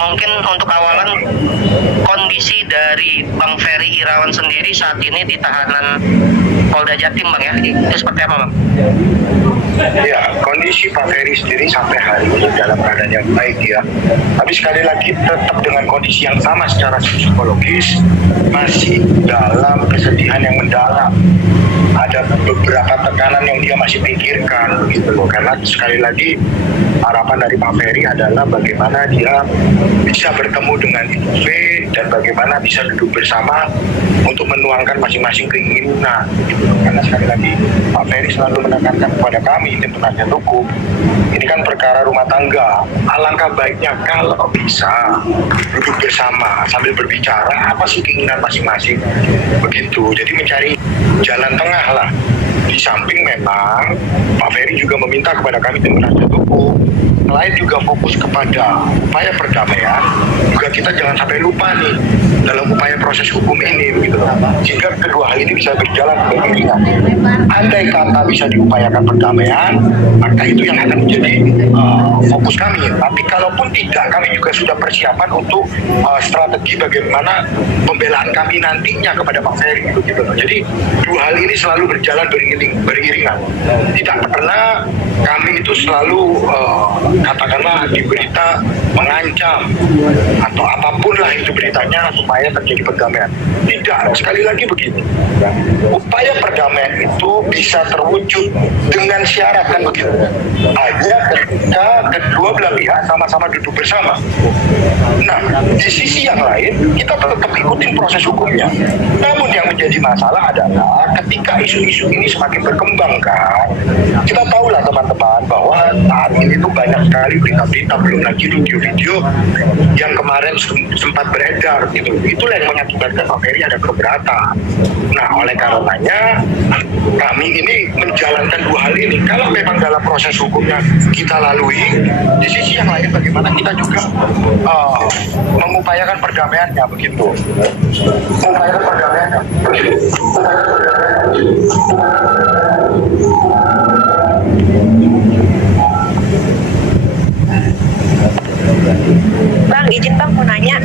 Mungkin untuk awalan kondisi dari Bang Ferry Irawan sendiri saat ini di tahanan Polda Jatim Bang ya, itu seperti apa Bang? Ya, kondisi Pak Ferry sendiri sampai hari ini dalam keadaan yang baik ya. Tapi sekali lagi tetap dengan kondisi yang sama secara psikologis, masih dalam kesedihan yang mendalam. Ada beberapa tekanan yang dia masih pikirkan gitu loh. Karena sekali lagi harapan dari Pak Ferry adalah bagaimana dia bisa bertemu dengan Ibu V dan bagaimana bisa duduk bersama untuk menuangkan masing-masing keinginan gitu loh. Karena sekali lagi Pak Ferry selalu menekankan kepada kami tim penasihat hukum, ini kan perkara rumah tangga, alangkah baiknya kalau bisa duduk bersama sambil berbicara apa sih keinginan masing-masing begitu. Jadi mencari jalan tengah lah. Di samping memang Pak Ferry juga meminta kepada kami tim penasihat hukum, selain juga fokus kepada upaya perdamaian, juga kita jangan sampai lupa nih dalam upaya proses hukum ini begitu, sehingga kedua hal ini bisa berjalan beriringan. Andai kata bisa diupayakan perdamaian, maka itu yang akan menjadi fokus kami. Tapi kalaupun tidak, kami juga sudah persiapan untuk strategi bagaimana pembelaan kami nantinya kepada Pak Ferry gitu. Jadi dua hal ini selalu berjalan beriringan. Tidak pernah kami itu selalu katakanlah di berita mengancam atau apapun lah itu beritanya supaya terjadi perdamaian. Tidak, sekali lagi begini, upaya perdamaian itu bisa terwujud dengan syarat kan begitu, hanya ketika kedua belah pihak sama-sama duduk bersama. Nah, di sisi yang lain kita tetap ikutin proses hukumnya. Namun yang menjadi masalah adalah ketika isu-isu ini semakin berkembang kan, kita tahulah teman-teman bahwa saat ini tuh banyak sekali berita-berita, belum lagi video-video yang kemarin sempat beredar gitu. Itulah yang mengakibatkan Pak Ferry ada keberatan. Nah, oleh karenanya kami ini menjalankan dua hal ini. Kalau memang dalam proses hukumnya kita lalui, di sisi yang lain bagaimana kita juga mengupayakan perdamaiannya begitu. Mengupayakan perdamaiannya begitu. Bang, izin Bang mau nanya.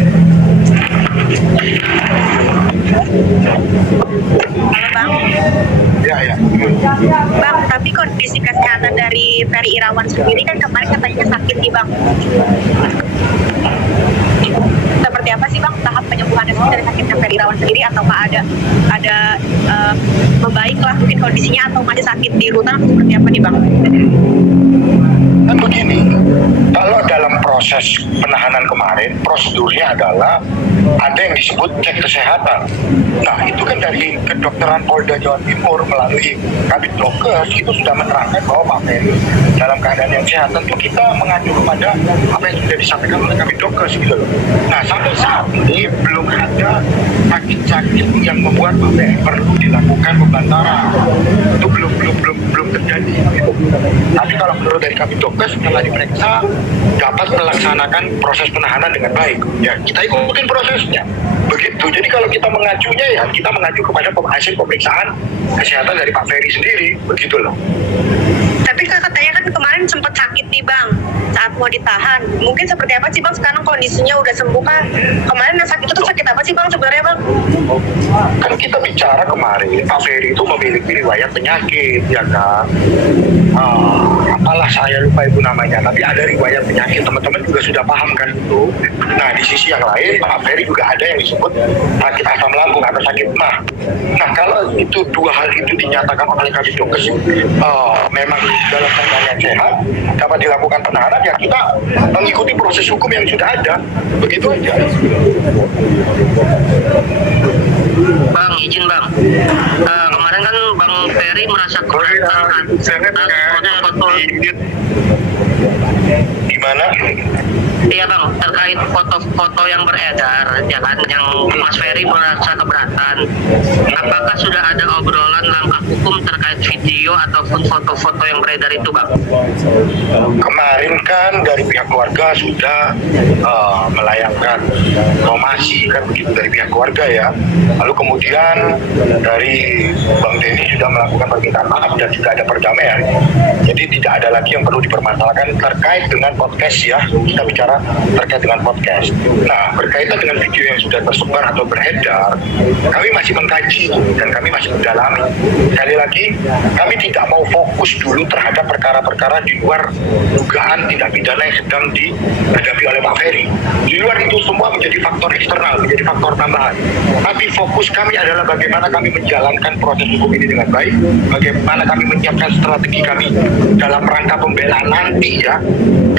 Halo Bang. Ya. Bang, tapi kondisi kesehatan dari Ferry Irawan sendiri kan kemarin katanya sakit nih Bang. Seperti apa sih Bang tahap penyembuhannya dari sakitnya Ferry Irawan sendiri, ataukah ada membaik lah mungkin kondisinya, atau masih sakit di rutan, seperti apa nih Bang? Kan begini, kalau dalam proses penahanan kemarin, prosedurnya adalah ada yang disebut cek kesehatan. Nah, itu kan dari kedokteran Polda Jawa Timur melalui Kabid Dokes itu sudah menerangkan bahwa Pak Ferry dalam keadaan yang sehat. Tentu kita mengacu kepada apa yang sudah disampaikan oleh Kabid Dokes gitu loh. Nah, sampai saat ini belum ada sakit-sakit yang membuat Pak Ferry perlu dilakukan pembantaran. Itu belum terjadi gitu. Tapi kalau menurut dari Kabid Dokes setelah diperiksa dapat melaksanakan proses penahanan dengan baik. Ya, kita ikutin prosesnya. Begitu. Jadi kalau kita mengacunya ya kita mengacu kepada hasil pemeriksaan kesehatan dari Pak Ferry sendiri. Begitu loh. Tapi katanya kan kemarin sempat sakit nih Bang saat mau ditahan. Mungkin seperti apa sih Bang sekarang kondisinya udah sembuh kan? Kemarin yang sakit itu sakit apa sih Bang sebenarnya Bang? Kan kita bicara kemarin Pak Ferry itu memiliki riwayat penyakit ya kan. Apalah saya lupa ibu namanya, tapi ada riwayat penyakit, teman-teman juga sudah paham kan itu. Nah, di sisi yang lain Pak Ferry juga ada yang disebut sakit asam lambung atau sakit mah. Nah, kalau itu dua hal itu dinyatakan oleh Kabid Dokes memang dalam keadaan yang sehat dapat dilakukan penahanan, ya kita mengikuti proses hukum yang sudah ada. Begitu aja. Bang, izin Bang. Kemarin kan Bang Ferry merasa keberatan foto Gimana? Iya Bang, terkait foto-foto yang beredar, ya kan, yang Mas Ferry merasa keberatan. Apakah sudah ada obrolan langkah hukum terkait video ataupun foto-foto yang beredar itu Bang? Kemarin kan dari pihak keluarga sudah melayangkan informasi kan begitu dari pihak keluarga ya. Lalu kemudian dari Bang Denny sudah melakukan permintaan maaf dan juga ada perdamaian. Jadi tidak ada lagi yang perlu dipermasalahkan terkait dengan podcast ya. Kita bicara terkait dengan podcast. Nah, berkaitan dengan video yang sudah tersebar atau beredar, kami masih mengkaji dan kami masih mendalami. Sekali lagi, kami tidak mau fokus dulu terhadap perkara-perkara di luar dugaan tindak pidana yang sedang dihadapi oleh Pak Ferry. Di luar itu semua menjadi faktor eksternal, menjadi faktor tambahan. Tapi fokus kami adalah bagaimana kami menjalankan proses hukum ini dengan baik, bagaimana kami menyiapkan strategi kami dalam rangka pembelaan nanti ya.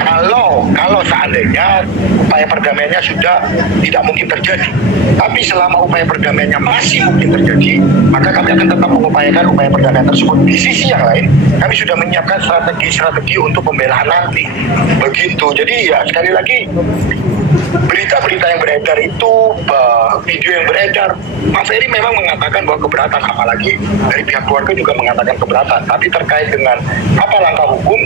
Kalau seandainya upaya perdamaiannya sudah tidak mungkin terjadi, tapi selama upaya perdamaiannya masih mungkin terjadi, maka kami akan tetap mengupayakan upaya perdamaian tersebut. Di sisi yang lain, kami sudah menyiapkan strategi untuk pembelaan nanti. Begitu. Jadi ya sekali lagi, berita-berita yang beredar itu, video yang beredar, Pak Ferry memang mengatakan bahwa keberatan, apalagi dari pihak keluarga juga mengatakan keberatan. Tapi terkait dengan apa langkah hukum,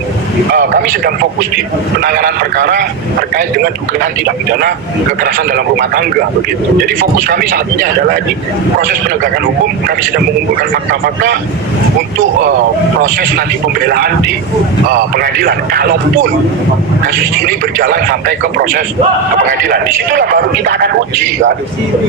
kami sedang fokus di penanganan perkara terkait dengan dugaan tindak pidana kekerasan dalam rumah tangga begitu. Jadi fokus kami saat ini adalah di proses penegakan hukum. Kami sedang mengumpulkan fakta-fakta untuk proses nanti pembelaan di pengadilan. Kalaupun kasus ini berjalan sampai ke proses ke pengadilan, disitulah baru kita akan uji kan,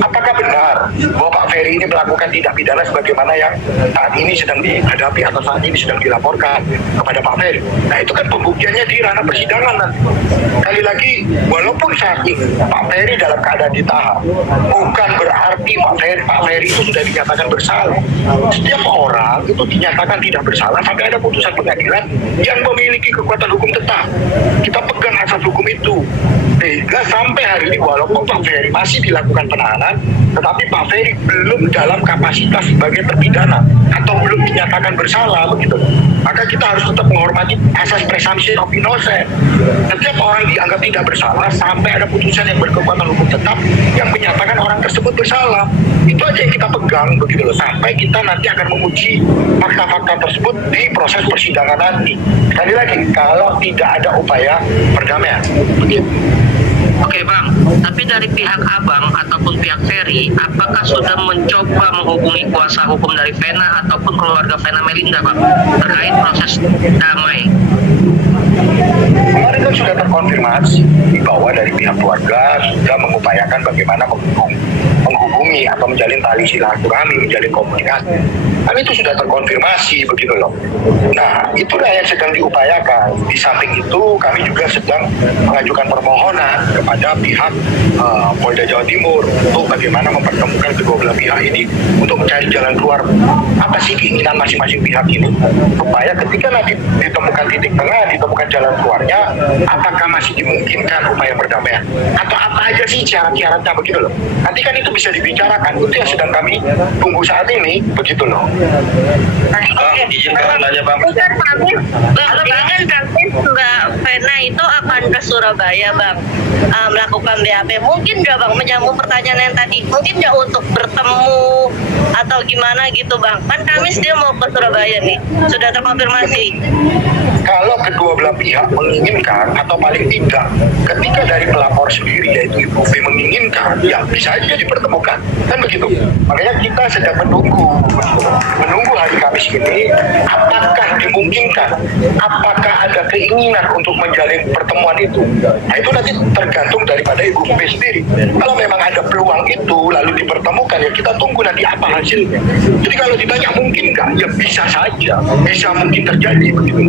apakah benar bahwa Pak Ferry ini melakukan tindak pidana sebagaimana yang saat ini sedang dihadapi atau saat ini sedang dilaporkan kepada Pak Ferry. Nah itu kan pembuktiannya di ranah persidangan nanti. Kali lagi, walaupun saat ini Pak Ferry dalam keadaan ditahan, bukan berarti Pak Ferry itu sudah dinyatakan bersalah. Setiap orang itu dinyatakan tidak bersalah sampai ada putusan pengadilan yang memiliki kekuatan hukum tetap. Kita pegang asas hukum itu. Sehingga sampai hari ini walaupun Pak Ferry masih dilakukan penahanan, tetapi Pak Ferry belum dalam kapasitas sebagai terpidana atau belum dinyatakan bersalah begitu. Maka kita harus tetap menghormati asas presumption of innocence. Setiap orang dianggap tidak bersalah sampai ada putusan yang berkekuatan hukum tetap yang menyatakan orang tersebut bersalah. Itu aja yang kita pegang begitu loh, sampai kita nanti akan menguji fakta-fakta tersebut di proses persidangan nanti. Sekali lagi, kalau tidak ada upaya perdamaian begitu. Oke Bang, tapi dari pihak Abang ataupun pihak Ferry, apakah sudah mencoba menghubungi kuasa hukum dari Vena ataupun keluarga Vena Melinda Bang terkait proses damai? Kemarin kan sudah terkonfirmasi bahwa dari pihak keluarga sudah mengupayakan bagaimana menghubungi atau menjalin tali silaturahmi, menjalin komunikasi. Kan itu sudah terkonfirmasi begitu loh. Nah, itulah yang sedang diupayakan. Di samping itu, kami juga sedang mengajukan permohonan kepada pihak Polda Jawa Timur untuk bagaimana mempertemukan kedua belah pihak ini untuk mencari jalan keluar. Apa sih keinginan masing-masing pihak ini? Supaya ketika nanti ditemukan titik tengah, ditemukan jalan keluarnya, apakah masih dimungkinkan upaya perdamaian? Atau apa aja sih syarat-syaratnya begitu loh. Nanti kan itu bisa dibicarakan. Itu yang sedang kami tunggu saat ini begitu loh. Oke. Izinkan nanya Bang. Bukan Bang, ini kan Mbak Vena itu akan ke Surabaya Bang, melakukan BAP. Mungkin nggak Bang menyambung pertanyaan yang tadi? Mungkin nggak untuk bertemu atau gimana gitu Bang? Kan Kamis dia mau ke Surabaya nih, sudah terkonfirmasi. Kalau kedua belah pihak menginginkan atau paling tidak ketika dari pelapor sendiri yaitu Ibu V menginginkan, ya bisa aja dipertemukan kan begitu. Makanya kita sedang menunggu hari Kamis ini apakah dimungkinkan, apakah ada keinginan untuk menjalin pertemuan itu. Nah itu nanti tergantung daripada Ibu V sendiri. Kalau memang ada peluang itu lalu dipertemukan, ya kita tunggu nanti apa hasilnya. Jadi kalau ditanya mungkin nggak, ya bisa saja, bisa mungkin terjadi begitu.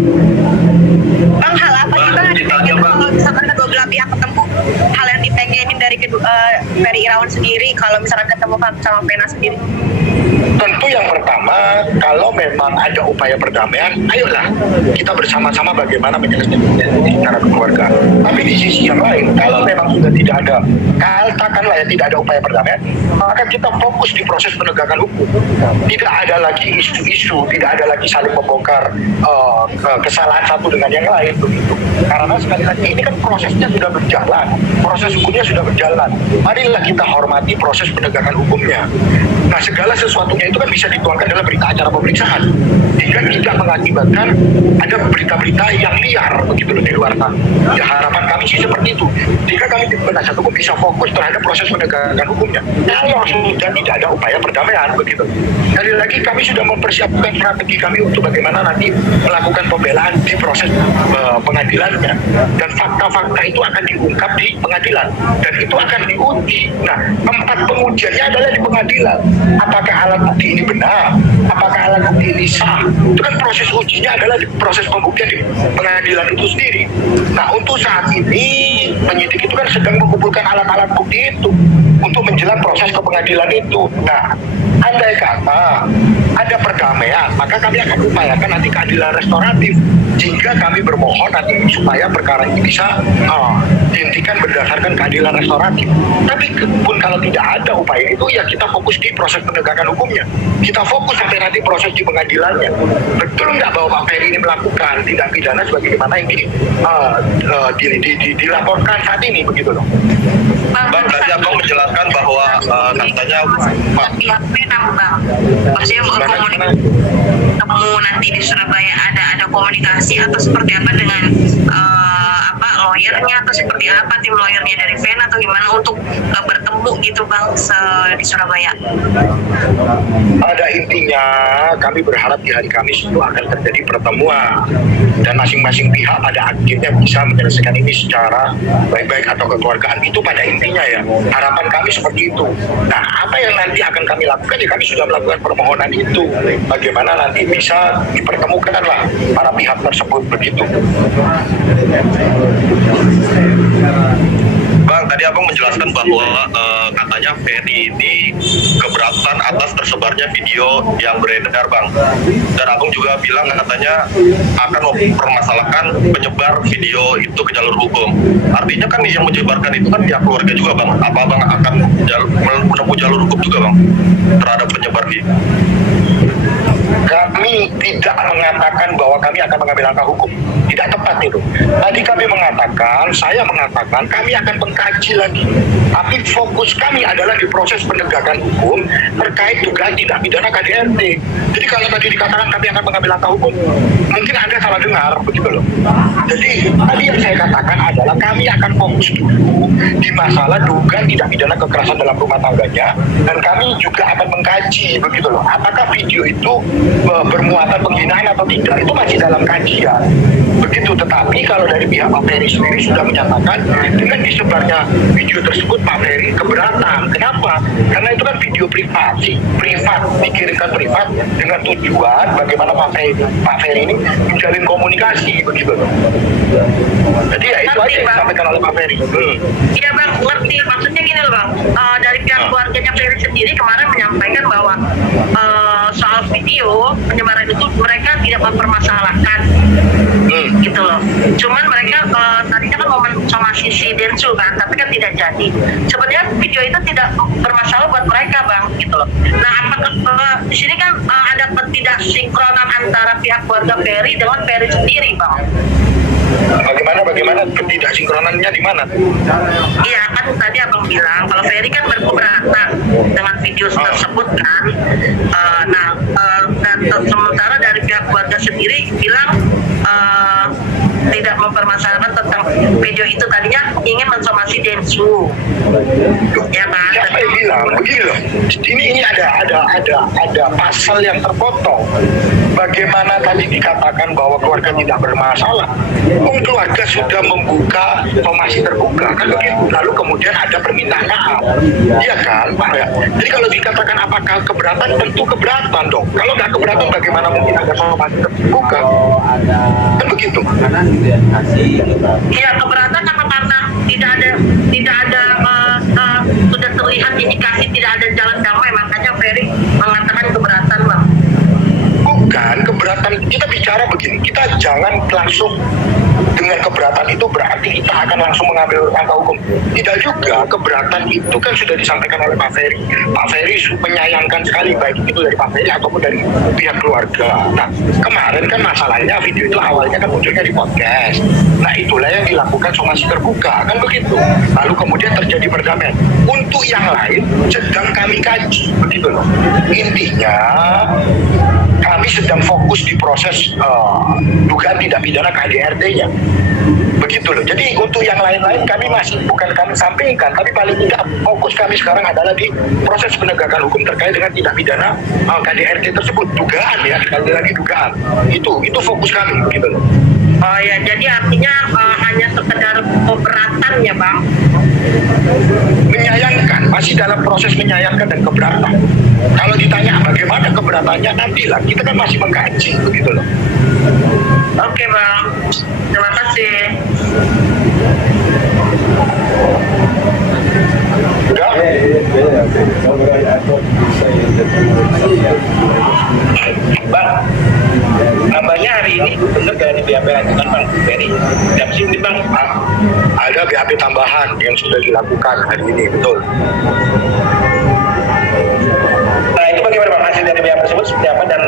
Bang, hal apa sih Bang yang dipengen kalau misalkan kedua belah pihak ketemu? Hal yang dipengenin dari Ferry Irawan sendiri kalau misalkan ketemu sama Vena sendiri? Tentu yang pertama, kalau memang ada upaya perdamaian, ayolah kita bersama-sama bagaimana menyelesaikan ini secara keluarga. Tapi di sisi yang lain, kalau memang sudah tidak ada, katakanlah ya tidak ada upaya perdamaian, maka kita fokus di proses penegakan hukum. Tidak ada lagi isu-isu, tidak ada lagi saling membongkar kesalahan satu dengan yang lain begitu. Karena sekali lagi ini kan prosesnya sudah berjalan, proses hukumnya sudah berjalan. Marilah kita hormati proses penegakan hukumnya. Nah segala sesuatu sesuatunya itu kan bisa dituangkan dalam berita acara pemeriksaan, sehingga tidak mengakibatkan ada berita-berita yang liar begitu loh di luar sana. Ya harapan kami sih seperti itu, jika kami di penasihat hukum bisa fokus terhadap proses penegakan hukumnya. Kalau sudah tidak ada upaya perdamaian begitu. Sekali lagi kami sudah mempersiapkan strategi kami untuk bagaimana nanti melakukan pembelaan di proses pengadilannya, dan fakta-fakta itu akan diungkap di pengadilan dan itu akan diuji. Nah, tempat pengujiannya adalah di pengadilan. Apakah alat bukti ini benar? Apakah alat bukti ini sah? Itu kan proses ujinya adalah di proses pembuktian di pengadilan itu sendiri. Nah, untuk saat ini penyidik itu kan sedang mengumpulkan alat-alat bukti itu untuk menjelang proses ke pengadilan itu. Nah, andai kata ada perdamaian, maka kami akan upayakan nanti keadilan restoratif, jika kami bermohon nanti supaya perkara ini bisa dihentikan berdasarkan keadilan restoratif. Tapi pun kalau tidak ada upaya itu, ya kita fokus di proses penegakan hukumnya. Kita fokus sampai nanti proses di pengadilannya. Betul nggak bahwa Pak Ferry ini melakukan tindak pidana sebagaimana yang dilaporkan saat ini begitu loh. Bang, tadi abang menjelaskan bahwa katanya Pak Bang, maksudnya ketemu nanti di Surabaya ada komunikasi atau seperti apa dengan lawyernya atau seperti apa tim lawyernya dari Vena atau gimana untuk bertemu gitu Bang di Surabaya? Pada intinya kami berharap di hari Kamis itu akan terjadi pertemuan dan masing-masing pihak pada akhirnya bisa menyelesaikan ini secara baik-baik atau kekeluargaan. Itu pada intinya ya, harapan kami seperti itu. Nah, apa yang nanti akan kami lakukan, ya kami sudah melakukan permohonan itu, bagaimana nanti bisa dipertemukan lah para pihak tersebut begitu. Bang, tadi abang menjelaskan bahwa katanya Ferry ini keberatan atas tersebarnya video yang beredar, Bang. Dan abang juga bilang katanya akan mempermasalahkan penyebar video itu ke jalur hukum. Artinya kan yang menyebarkan itu kan pihak keluarga juga, Bang. Apa abang akan menempuh jalur hukum juga, Bang, terhadap penyebar video? Kami tidak mengatakan bahwa kami akan mengambil langkah hukum. Tidak tepat itu. Tadi kami mengatakan, saya mengatakan kami akan mengkaji lagi. Tapi fokus kami adalah di proses penegakan hukum terkait dugaan tindak pidana KDRT. Jadi kalau tadi dikatakan kami akan mengambil langkah hukum, mungkin Anda salah dengar begitu loh. Jadi tadi yang saya katakan adalah kami akan fokus dulu di masalah dugaan tindak pidana kekerasan dalam rumah tangganya, dan kami juga akan mengkaji begitu loh. Apakah video itu bermuatan penghinaan atau tidak, itu masih dalam kajian begitu. Tetapi kalau dari pihak Pak Ferry sendiri sudah menyatakan dengan disebarnya video tersebut Pak Ferry keberatan. Kenapa? Karena itu kan video privat, dikirimkan privat dengan tujuan bagaimana Pak Ferry ini menjalin komunikasi begitu loh. Jadi ya itu aja yang disampaikan oleh Pak Ferry. Iya Bang, ngerti. Maksudnya gini loh Bang, dari pihak keluarganya Ferry sendiri kemarin menyampaikan bahwa soal video penyebaran itu mereka tidak mempermasalahkan gitu loh. Cuman mereka tadinya kan momen sama sisi Densu kan, tapi kan tidak jadi. Sebenarnya video itu tidak bermasalah buat mereka Bang gitu loh. Nah, apakah di sini kan ada ketidaksinkronan antara pihak keluarga Ferry dengan Ferry sendiri Bang? Bagaimana ketidaksinkronannya di mana? Iya kan tadi abang bilang kalau Ferry kan berkeberatan dengan video tersebut kan. Dan sementara dari pihak keluarga sendiri bilang tidak mempermasalahkan tentang video itu, tadinya ingin mensomasi Densu. Ya kan? Siapa yang bilang begini loh? Ini ada pasal yang terpotong. Bagaimana tadi dikatakan bahwa keluarga tidak bermasalah? Keluarga sudah membuka somasi terbuka kan begitu. Lalu kemudian ada permintaan maaf, iya kan Pak ya? Jadi kalau dikatakan apakah keberatan, tentu keberatan dong. Kalau nggak keberatan, bagaimana mungkin ada somasi terbuka? Kan begitu. Iya keberatan apa karena tidak ada sudah terlihat indikasi tidak ada jalan damai, makanya Ferry mengatakan keberatan Bang. Bukan, keberatan kita bicara begini, kita jangan langsung dengan keberatan itu berarti kita akan langsung mengambil langkah hukum. Tidak juga, keberatan itu kan sudah disampaikan oleh Pak Ferry. Pak Ferry menyayangkan sekali baik itu dari Pak Ferry ataupun dari pihak keluarga. Nah, kemarin kan masalahnya video itu awalnya kan munculnya di podcast. Nah, itulah yang dilakukan somasi terbuka, kan begitu. Lalu kemudian terjadi perdamaian. Untuk yang lain sedang kami kaji, begitu loh. Intinya kami sedang fokus di proses dugaan tindak pidana KDRT-nya. Begitu loh. Jadi untuk yang lain-lain kami masih bukan kami sampaikan, tapi paling tidak fokus kami sekarang adalah di proses penegakan hukum terkait dengan tindak pidana KDRT tersebut. Dugaan ya, sekali lagi dugaan. Itu fokus kami, gitu loh. Oh ya, jadi artinya hanya sekedar keberatan ya Bang? Menyayangkan, masih dalam proses menyayangkan dan keberatan. Kalau ditanya bagaimana keberatannya, nantilah, kita kan masih mengkaji, begitu loh. Oke Bang, terima kasih. Udah? Bang, kabarnya hari ini benar gak ada BAP lanjutan Bang? Ferry, jam sini Bang. Ada BAP tambahan yang sudah dilakukan hari ini, betul. Nah itu bagaimana Bang hasil dari BAP tersebut seperti apa dan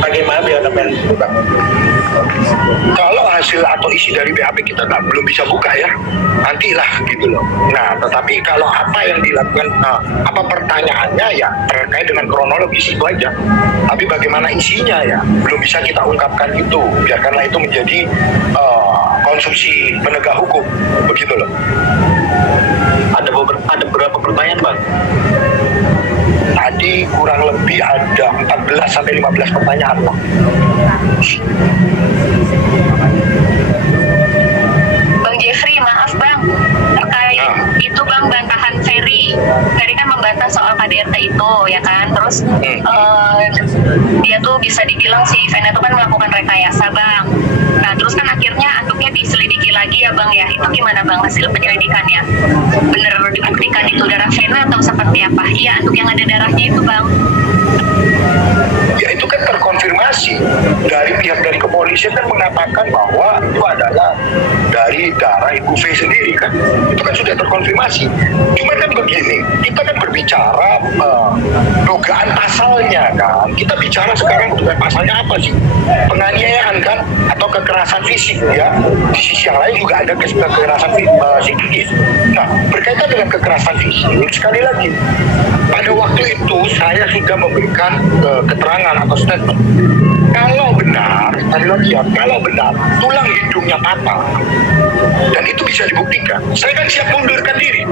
bagaimana BAP tersebut Bang? Kalau hasil atau isi dari BAP kita belum bisa buka ya, nantilah gitu loh. Nah, tetapi kalau apa yang dilakukan, apa pertanyaannya ya terkait dengan kronologis itu aja. Tapi bagaimana isinya ya belum bisa kita ungkapkan itu. Biarkanlah itu menjadi konsumsi penegak hukum, begitu loh. Ada beberapa pertanyaan Bang? Tadi kurang lebih ada 14 sampai 15 pertanyaan Bang. Bang Jeffrey, maaf Bang, terkait itu Bang bantahan Ferry kan membantah soal KDRT itu ya kan, terus dia tuh bisa dibilang si Vena itu kan melakukan rekayasa Bang. Nah terus kan akhirnya antuknya diselidiki lagi ya Bang ya, itu gimana Bang hasil penyelidikannya? Bener dibuktikan itu darah Vena atau seperti apa? Iya, antuk yang ada darahnya itu Bang. Ya itu kan terkonfirmasi dari pihak dari kepolisian kan mengatakan bahwa itu adalah dari darah Ibu V sendiri kan, itu kan sudah terkonfirmasi. Cuma kan begini, kita kan berbicara dugaan pasalnya kan, kita bicara sekarang dugaan pasalnya apa sih? Penganiayaan kan, atau kekerasan fisik ya. Di sisi yang lain juga ada kekerasan psikis. Nah berkaitan dengan kekerasan fisik, sekali lagi pada waktu itu saya sudah memberikan keterangan atau statement. Kalau benar, sekali lagi ya, kalau benar tulang hidungnya patah dan itu bisa dibuktikan, saya kan siap mundurkan diri.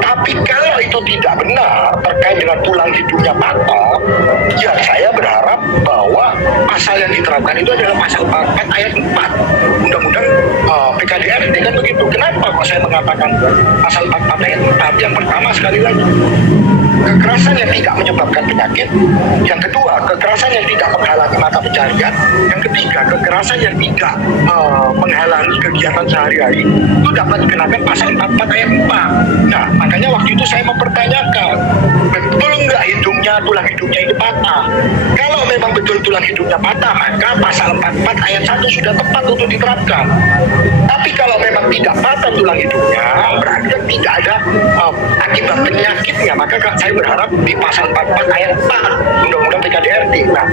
Tapi kalau itu tidak benar terkait dengan tulang hidungnya patah, ya saya berharap bahwa pasal yang diterapkan itu adalah pasal 44 ayat 4 Undang-Undang PKDRT kan begitu. Kenapa kok saya mengatakan pasal 44 ayat 4? Yang pertama sekali lagi, kekerasan yang tidak menyebabkan penyakit. Yang kedua, kekerasan yang tidak menghalangi mata pencarian. Yang ketiga, kekerasan yang tidak menghalangi kegiatan sehari-hari, itu dapat dikenakan pasal 44 ayat 4. Nah, makanya waktu itu saya mempertanyakan, betul nggak tulang hidungnya itu patah? Kalau memang betul tulang hidungnya patah, maka pasal 44 ayat 1 sudah tepat untuk diterapkan. Tapi kalau memang tidak patah tulang hidungnya, berarti tidak ada akibat penyakitnya, maka saya berharap di pasal 44 ayat 4 Undang-Undang PKDRT. Nah,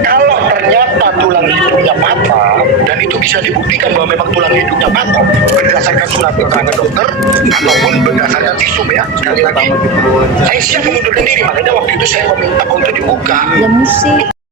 kalau ternyata tulang hidungnya patah dan itu bisa dibuktikan bahwa memang tulang hidungnya patah berdasarkan surat keterangan dokter ataupun berdasarkan visum ya, sekali lagi saya siap mengundurkan diri. Makanya waktu itu saya meminta untuk dibuka.